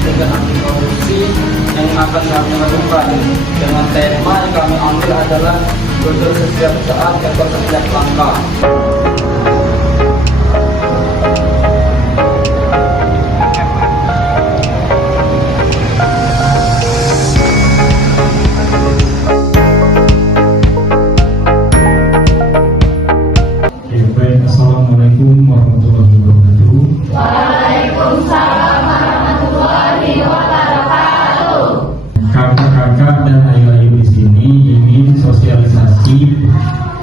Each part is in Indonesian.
pencegahan anti korupsi yang akan kami lakukan. Dengan tema yang kami ambil adalah jujur setiap saat, hebat setiap langkah. Assalamualaikum warahmatullahi wabarakatuh. Waalaikumsalam warahmatullahi wabarakatuh. Kakak-kakak dan ayu-ayu di sini ingin sosialisasi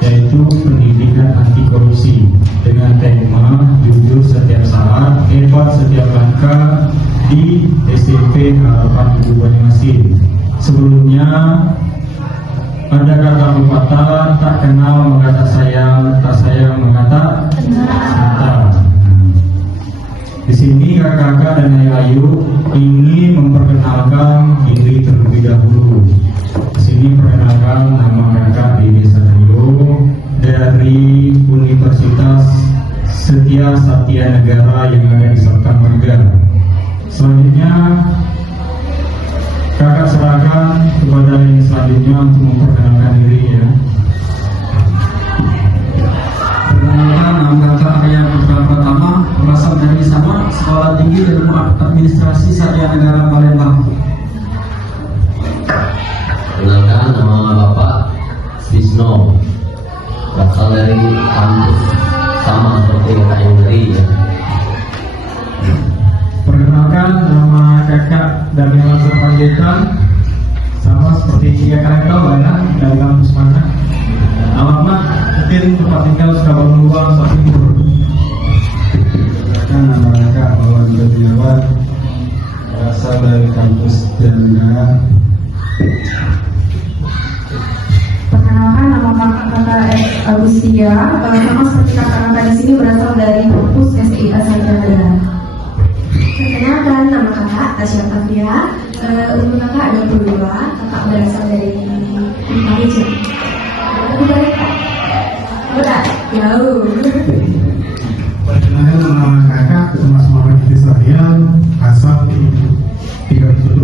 yaitu pendidikan anti korupsi dengan tema jujur setiap saat, hebat setiap langkah di SMP Harapan Ibu Banyuasin. Sebelumnya ada kata pepatah, tak kenal mengata sayang, tak sayang mengata cinta. Di sini kakak-kakak dan ayu-ayu ingin memperkenalkan diri terlebih dahulu. Di sini perkenalkan nama kakak Dede Satrio dari Universitas Setia Satya Negara yang ada di Serta Marga. Selanjutnya kakak serahkan kepada yang selanjutnya untuk memperkenalkan diri ya. Perkenalkan, nama kakak Arya Putra Pratama, berasal dari sama Sekolah Tinggi Ilmu Administrasi Satya Negara Palembang. Perkenalkan, nama Bapak Sisno, berasal dari kampus sama seperti kakak yang dari ya. Perkenalkan, nama kakak dari langsung Panjaitan, sama seperti kalian tahu ya, dari kampus mana. Alamat mungkin tempat tinggal Sukabumi, Timur. Perkenalkan, nama kakak Wawan Daniawan, berasal dari kampus Jatinegara. Perkenalkan, nama kakak Agustia, sama seperti kakak-kakak di sini berasal dari kampus SIA Satya Negara. Perkenalkan, nama kakak Tasya Fafia. Umur kakak 22, kakak berasal dari Malaysia. Berat? Jauh. Perkenalkan, nama kakak Thomas Muhammad Israel, asal di 37.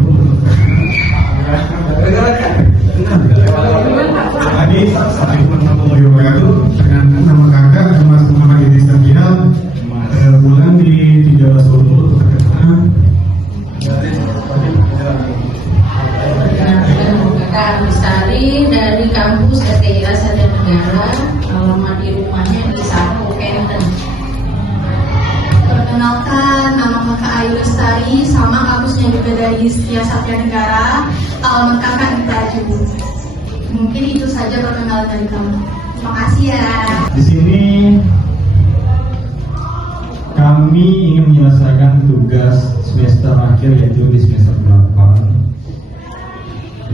Dengan nama kakak Thomas Muhammad Israel, pulang di 13 Kakak Bestari dari kampus STIA Satya Negara, alamat di rumahnya di Sapo, Kenten. Perkenalkan, nama kakak Ayu Lestari, sama kampusnya juga dari Setia Satya Negara, alamat kakak di Taju. Mungkin itu saja perkenalan dari kamu. Terima kasih ya. Di sini kami ingin menyelesaikan tugas semester akhir yaitu di semester 8,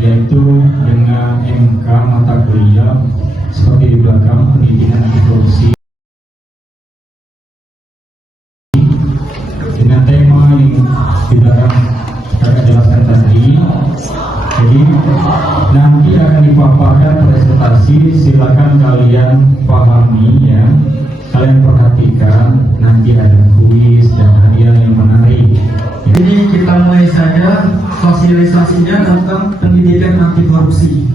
yaitu dengan MK mata kuliah seperti di belakang pendidikan anti korupsi dengan tema yang di belakang kakak jelaskan tadi. Jadi nanti akan dipaparkan presentasi, silakan kalian pahami ya, kalian perhatikan, nanti ada kuis dan hadiah yang menarik. Jadi kita mulai saja sosialisasinya tentang pendidikan anti korupsi.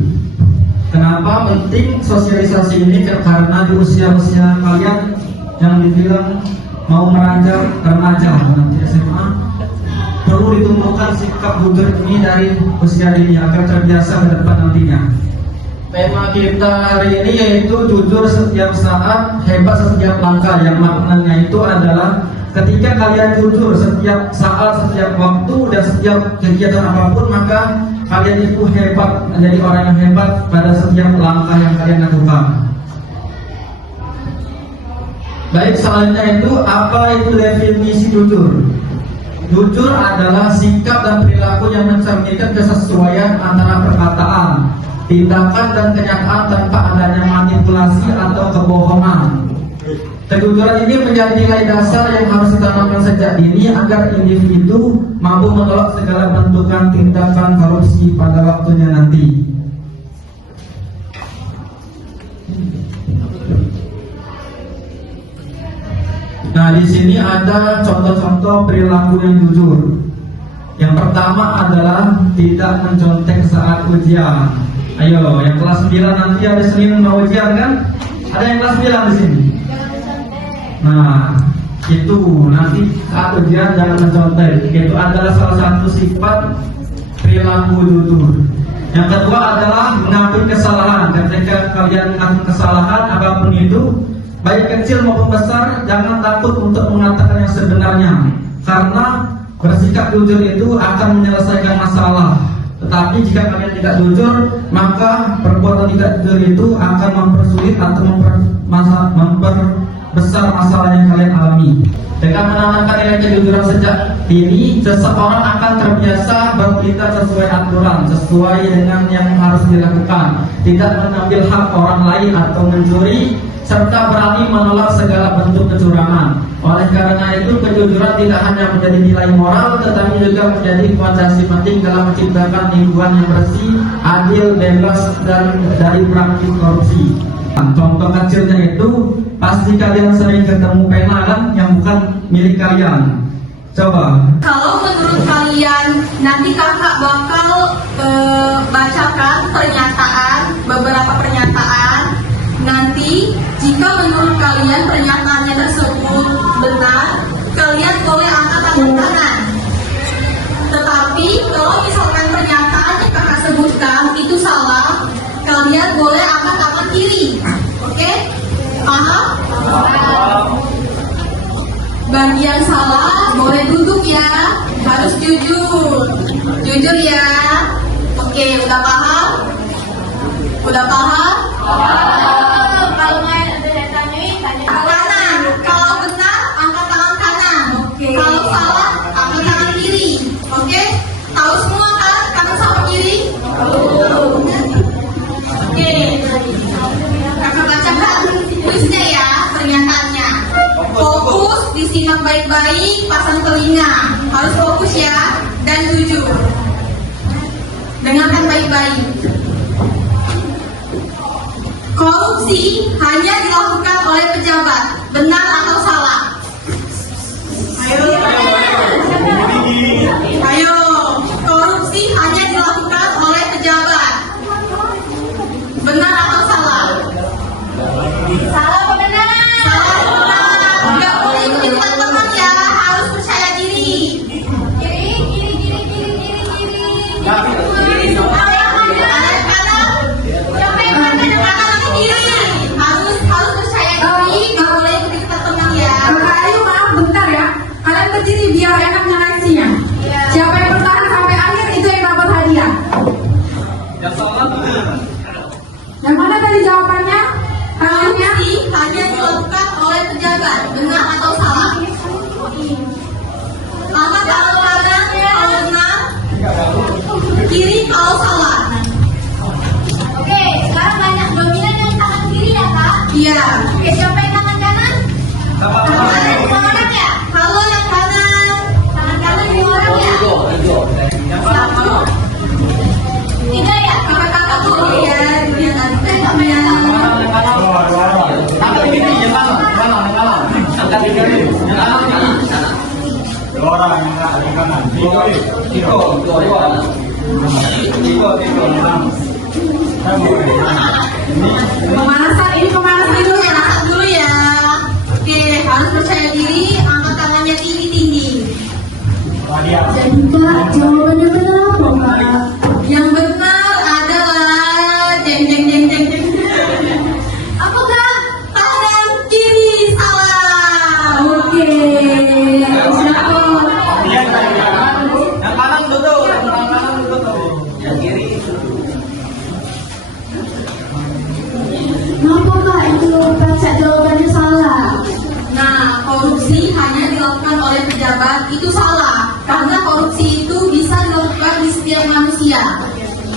Kenapa penting sosialisasi ini? Karena di usia-usia kalian yang dibilang mau meranjak remaja nanti SMA, perlu ditumbuhkan sikap jujur ini dari usia dini agar terbiasa ke depan nantinya. Tema kita hari ini yaitu jujur setiap saat, hebat setiap langkah. Yang maknanya itu adalah ketika kalian jujur setiap saat, setiap waktu, dan setiap kegiatan apapun, maka kalian itu hebat, menjadi orang yang hebat pada setiap langkah yang kalian lakukan. Baik, selanjutnya itu apa itu definisi jujur? Jujur adalah sikap dan perilaku yang mencerminkan kesesuaian antara perkataan, tindakan, dan kenyataan tanpa adanya manipulasi atau kebohongan. Kejujuran ini menjadi nilai dasar yang harus ditanamkan sejak dini agar individu mampu menolak segala bentukan tindakan korupsi pada waktunya nanti. Nah, di sini ada contoh-contoh perilaku yang jujur. Yang pertama adalah tidak mencontek saat ujian. Ayo, yang kelas 9 nanti ada Senin mau ujian kan? Ada yang kelas 9 di sini? Nah, itu nanti saat ujian jangan mencontek. Itu adalah salah satu sifat perilaku jujur. Yang kedua adalah mengakui kesalahan. Ketika kalian mengakui kesalahan apapun itu, baik kecil maupun besar, jangan takut untuk mengatakan yang sebenarnya. Karena bersikap jujur itu akan menyelesaikan masalah. Tetapi jika kalian tidak jujur, maka perbuatan tidak jujur itu akan mempersulit atau memperbesar masalah yang kalian alami. Dengan menanamkan nilai kejujuran sejak dini, seseorang akan terbiasa bertindak sesuai aturan, sesuai dengan yang harus dilakukan, tidak mengambil hak orang lain atau mencuri, serta berani menolak segala bentuk kecurangan. Oleh karena itu, kejujuran tidak hanya menjadi nilai moral, tetapi juga menjadi fondasi penting dalam menciptakan lingkungan yang bersih, adil, bebas dan dari praktik korupsi. Contoh kecilnya itu, pasti kalian sering ketemu pena kan yang bukan milik kalian. Coba. Kalau menurut kalian, nanti kakak bakal bacakan beberapa pernyataan. Nanti jika menurut kalian pernyataannya tersebut benar, kalian boleh angkat tangan kanan. Tetapi kalau misalkan pernyataan yang kakak sebutkan itu salah, kalian boleh angkat tangan kiri. Oke? Paham? Bagi yang salah boleh duduk ya, harus jujur. Jujur ya. Oke, udah paham? Udah paham? Kalau main ada yang tanya kanan. Kalau benar angkat tangan kanan. Kalau salah angkat tangan kiri. Oke? Tahu semua kan kanan sama kiri? Oke. Kakak bacakan tulisnya ya pernyataannya. Fokus, disimak baik-baik, pasang telinga. Harus fokus ya dan jujur. Dengarkan baik-baik. Korupsi hanya dilakukan oleh pejabat. Benar atau salah? Ayo. Korupsi hanya dilakukan oleh pejabat. Benar atau salah? Salah apa benar? Salah benar. Enggak boleh ikuti teman-teman ya. Harus percaya diri. Harus percaya diri. Enggak boleh ikuti teman-teman ya. Kakak Ayu, maaf bentar ya. Kalian berdiri biar enak nyeleksinya. Siapa yang bertahan sampai akhir itu yang dapat hadiah. Yang mana tadi jawabannya? Korupsi hanya dilakukan oleh pejabat. Benar atau salah? Angkat tangan kanan kalau benar, kiri kalau salah. Oke, sekarang banyak dominan yang tangan kiri ya kak? Iya. Oke, siapa yang tangan kanan? Tangan orang ya? Halo yang kanan. Tangan kanan dua orang ya? Satu. Tiga ya? Kakak-kakak dulu ya. Pemanasan dulu ya. Dulu ya. Oke, harus percaya diri, angkat tangannya tinggi-tinggi. Jadi kak, jawabannya benar apa kak? Yang benar adalah jeng jeng jeng jeng jeng. Apakah tangan kiri salah? Oke. Siapa? Yang kanan duduk, yang kiri. Kenapa kak itu baca jawabannya salah? Nah, korupsi hanya dilakukan oleh pejabat itu salah. Karena korupsi itu bisa dilakukan di setiap manusia.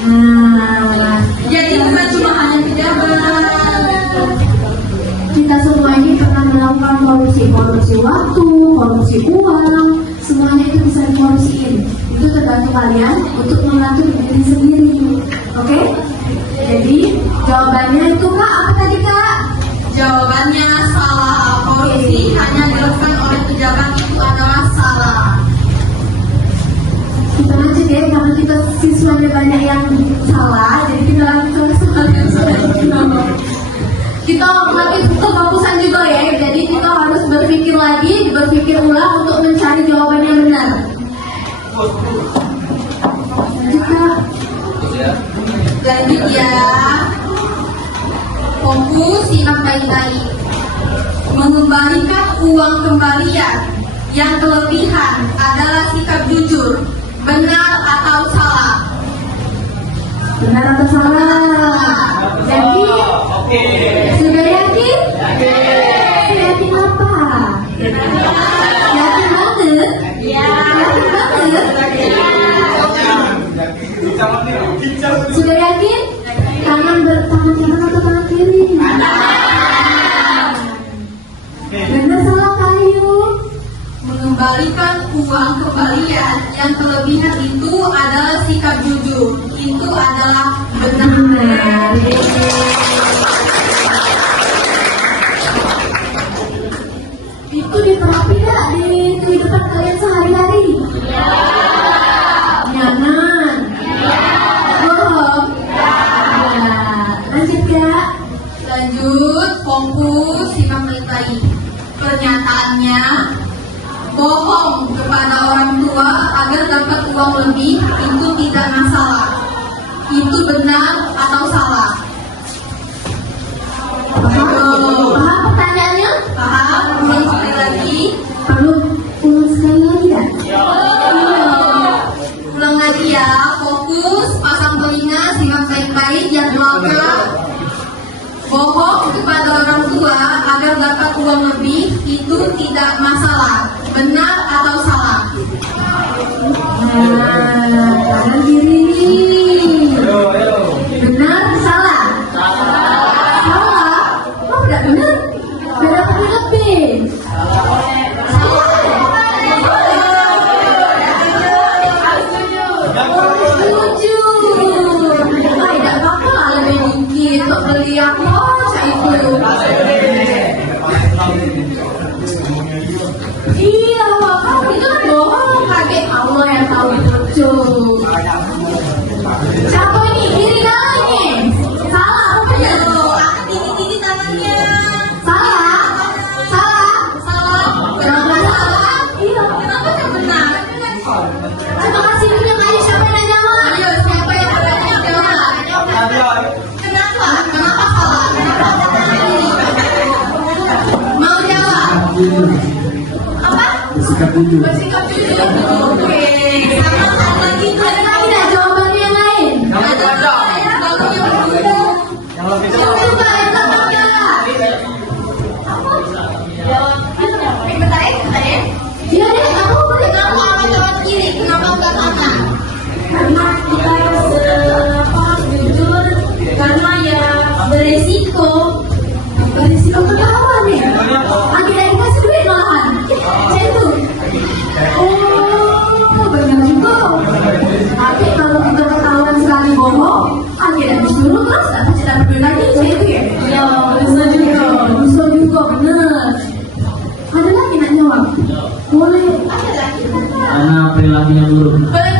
Nah, Jadi bukan cuma hanya pejabat. kita semua ini pernah melakukan korupsi waktu, korupsi uang, semuanya itu bisa dikorupsiin. Itu tergantung kalian untuk mengatur diri sendiri, oke? Jadi jawabannya itu kak apa tadi kak? Jawabannya salah. Korupsi hanya dilakukan oleh pejabat itu adalah salah. kita siswanya banyak yang salah, jadi kita langsung kita lagi kefokusan juga ya, jadi kita harus berpikir ulang untuk mencari jawaban yang benar. Lanjut ya. Fokus, simak baik-baik. Mengembalikan uang kembalian yang kelebihan adalah sikap jujur. Benar atau salah? Benar atau salah? Yakin? Sudah yakin? Yakin apa? Yakin banget? Yakin banget? Sudah yakin? Tangan kanan atau tangan kiri? Benar salah kayu? Mengembalikan uang kembalian yang kelebihan itu adalah sikap jujur. Itu adalah benar. Itu diterapi gak di kehidupan kalian sehari-hari? Nyaman? Bohong? Lanjut gak? Lanjut, fokus, simak baik-baik. Pernyataannya, bohong kepada orang tua agar dapat uang lebih itu tidak masalah. Itu benar atau salah? Paham pertanyaannya? Paham? Ulang sekali lagi. Perlu ulang sekali lagi ya? Ulang lagi ya. Fokus, pasang telinga, simak baik-baik. Yang belakang. Bohong kepada orang tua agar dapat uang lebih itu tidak masalah. Benar atau salah? Nah, kanan kiri nih. Benar, salah? Salah? Oh, tidak benar. Tidak dapat lebih. Setuju. Wah, tidak apa-apa lah lebih dikit untuk beli apa saya itu. Iya, kamu itu kan bohong, kaget Allah yang tahu itu. Siapa ini? Kiri kanan ini? Salah, apa benar? Ini tangannya. Salah? Salah? Salah. Jawaban salah? Iya. Kenapa yang benar? Coba kasih lihat aja siapa yang jawab. Ayo, siapa yang berani jawab? Kenapa? Kenapa salah? Mau jawab? Apa? Bersikap jujur. Bersikap jujur. Oke. Sama lagi tuh. Ada lagi nggak jawabannya yang lain? Ada bagus yang berbeda. Yang coba yang pertama. Bentar ya. Iya deh, kamu boleh. Kenapa orang lewat kiri? Kenapa enggak kanan? Karena kita harus jujur, karena ya beresiko. Beresiko ketahuan nih. Akhirnya dikasih duit malahan. Saya itu. Oh, benar juga. Tapi kalau kita ketahuan sekali bohong, akhirnya disuruh terus dapat duit lagi. Saya itu ya. Ya, bisa juga. Bisa juga, benar. Ada lagi nak jawab? Boleh. Ada lagi. Karena perilaku yang buruk. Benar.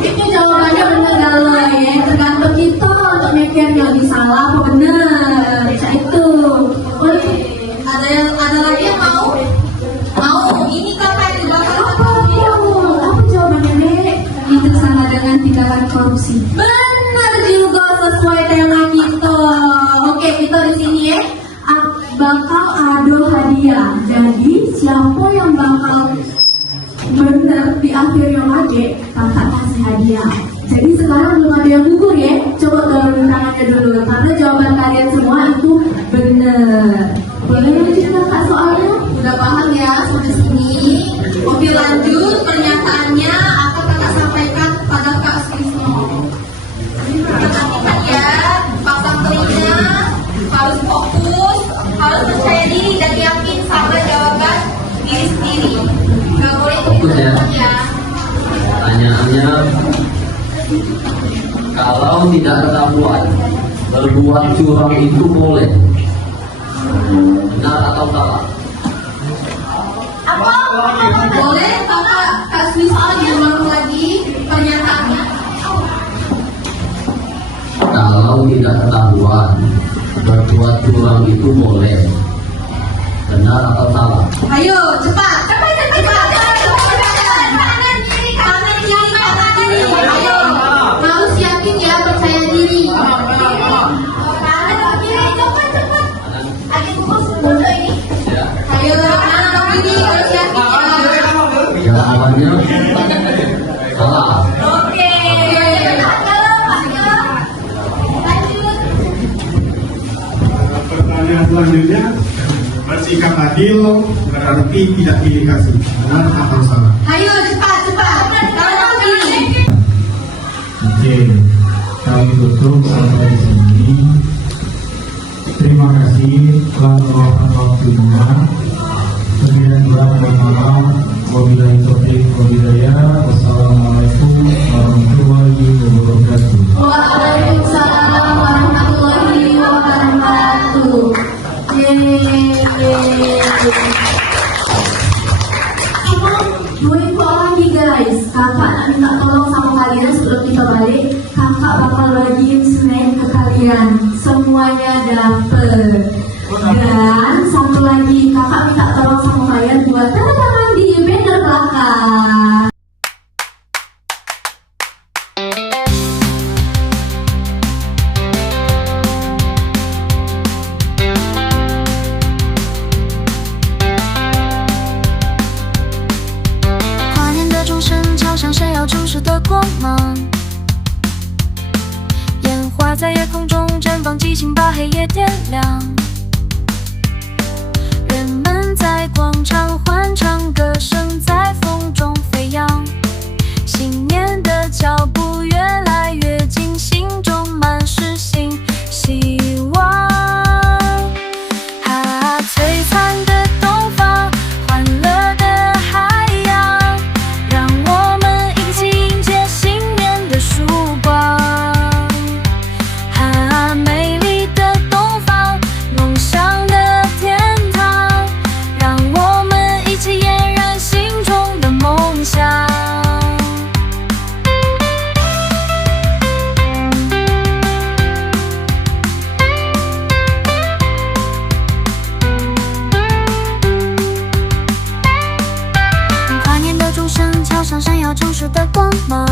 Itu jawabannya benar galau ya. Tergantung kita untuk mikirnya lebih salah apa benar. Bisa itu. Boleh. Ada lagi yang mau? Mau? Ini kakak di belakang Apa jawabannya Dek? Itu sama dengan tindakan korupsi. Benar juga sesuai tema kita. Oke, kita di sini ya. Bakal ada hadiah. Jadi siapa yang bakal benar di akhir yang lagi kakak kasih hadiah. Jadi sekarang belum ada yang gugur ya. Coba turunin tangannya dulu karena jawaban kalian semua itu benar. Boleh lanjut kakak soalnya? Udah paham ya sampai sini? Oke lanjut pernyataannya akan kakak sampaikan pada Kak Sisno. Perhatikan ya, pasang telinga, harus fokus, harus percaya diri dan yakin sama jawaban diri sendiri. Gak boleh Fokus ya. ya. Pertanyaannya, kalau tidak ketahuan berbuat curang itu boleh? Benar atau salah? Apa? Boleh kakak Kak Sisno aja ketahuan. Berbuat curang itu boleh. Benar atau salah? Ayo, cepat. Kanan kiri, kanan kiri. Ayo. Harus yakin ya, percaya diri. Kanan kiri, cepat. Ada buku foto ini. Ya. Ayo, kanan kiri, harus yakin ya. Jawabannya salah. Oke. Pertanyaan selanjutnya, bersikap adil berarti tidak pilih kasih. Benar atau salah? Ayo, cepat. Kanan kiri. Oke, kami tutup sampai di sini. Terima kasih telah meluangkan waktunya. Sekian berat dan malam. Wabillahi taufiq wal hidayah. Wassalamualaikum warahmatullahi wabarakatuh. Waalaikumsalam warahmatullahi wabarakatuh. Yeay. Dua info lagi guys, kakak nak minta tolong sama kalian sebelum kita balik. Kakak bakal bagiin snack ke kalian, semuanya dapet. Dan satu lagi, kakak minta tolong sama kalian buat tanda tangan di banner belakang.在夜空中绽放，激情把黑夜点亮。人们在广场欢唱，歌声在风中飞扬。新年的脚步越来越近，心中满是希望。璀璨的东方，欢乐的海洋，让我们一起迎接新年的曙光。美丽的东方，梦想的天堂，让我们一起俨然心中的梦想。跨年的钟声敲响闪耀城市的光芒，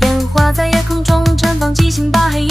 烟花在夜空中绽放，激情把黑夜